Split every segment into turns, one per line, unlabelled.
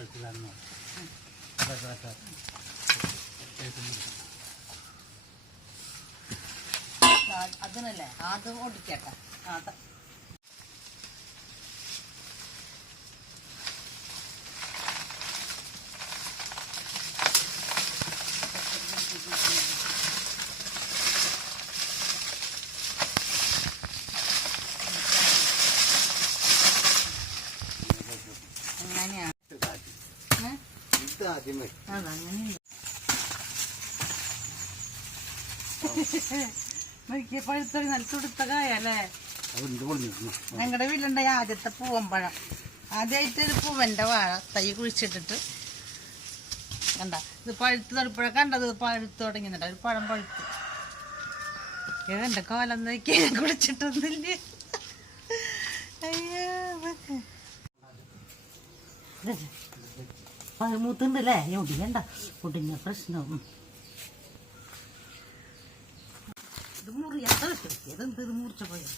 എടുത്തതാണ്
അതിനല്ലേ? അത് ഓടിക്കട്ടെ. അത്. അങ്ങനെയാണ്?
ഇത്
ആദ്യം പഴുത്തൊരു നല്ല തുടുത്ത കായല്ലേ?
അതുണ്ട് പൊളിഞ്ഞു?
ഞങ്ങളുടെ വീട്ടിലുണ്ടായ ആദ്യത്തെ പൂവമ്പഴം. ആദ്യമായിട്ട് ഒരു പൂവന്റെ വാഴ തൈ കുഴിച്ചിട്ടിട്ട് കണ്ട ഇത് പഴുത്ത് തൊടുപ്പോഴെ കണ്ടത്? പഴുത്ത് തുടങ്ങിയിട്ട് ഒരു പഴം പഴുത്ത്. ഏതെന്റെ കോലം നോക്കി കുളിച്ചിട്ടൊന്നില്ല അയ്യോ ഇതല്ലേ? പഴുമൂത്തുണ്ടല്ലേ ഒടിയണ്ട. ഒടിഞ്ഞ പ്രശ്നം. ഇത് മുറിയാത്ത ഇതെന്ത് ഇത് മുറിച്ച പോയോ?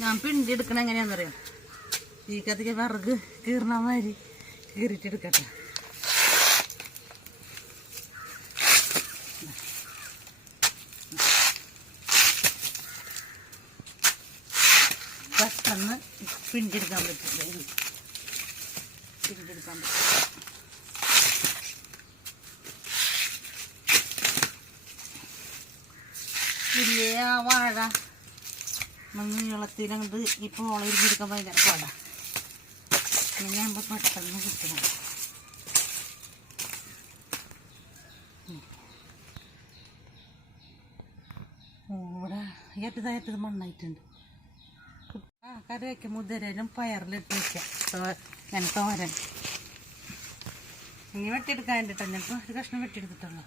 ഞാൻ പിണ്ടി എടുക്കണ എങ്ങനെയാണെന്നറിയാം? ഈ കത്തിക്ക് വിറക് കീറണ മാതിരി. കീറിട്ടെടുക്കട്ടെ. പെട്ടെന്ന് പിഞ്ചെടുക്കാൻ പറ്റില്ല. പിഞ്ചെടുക്കാൻ പറ്റില്ല. പറ്റും വലിയ വാഴ? നീളത്തിൽ അങ്ങോട്ട് ഈ പോള ഇരുന്നെടുക്കാൻ ഭയങ്കര പാടാ. അങ്ങനെയാകുമ്പോൾ പെട്ടെന്ന് കിട്ടണം ഇവിടെ ഏറ്റതായിട്ടത് മണ്ണായിട്ടുണ്ട് ആ കറി വയ്ക്കാം മുതിരയിലും പയറിലിട്ട് വയ്ക്കാം ഞാൻ തോരൻ ഇനി വെട്ടിയെടുക്കാൻ വേണ്ടിയിട്ടാണ് ഞാൻ ഒരു കഷ്ണം വെട്ടിയെടുത്തിട്ടുള്ളൂ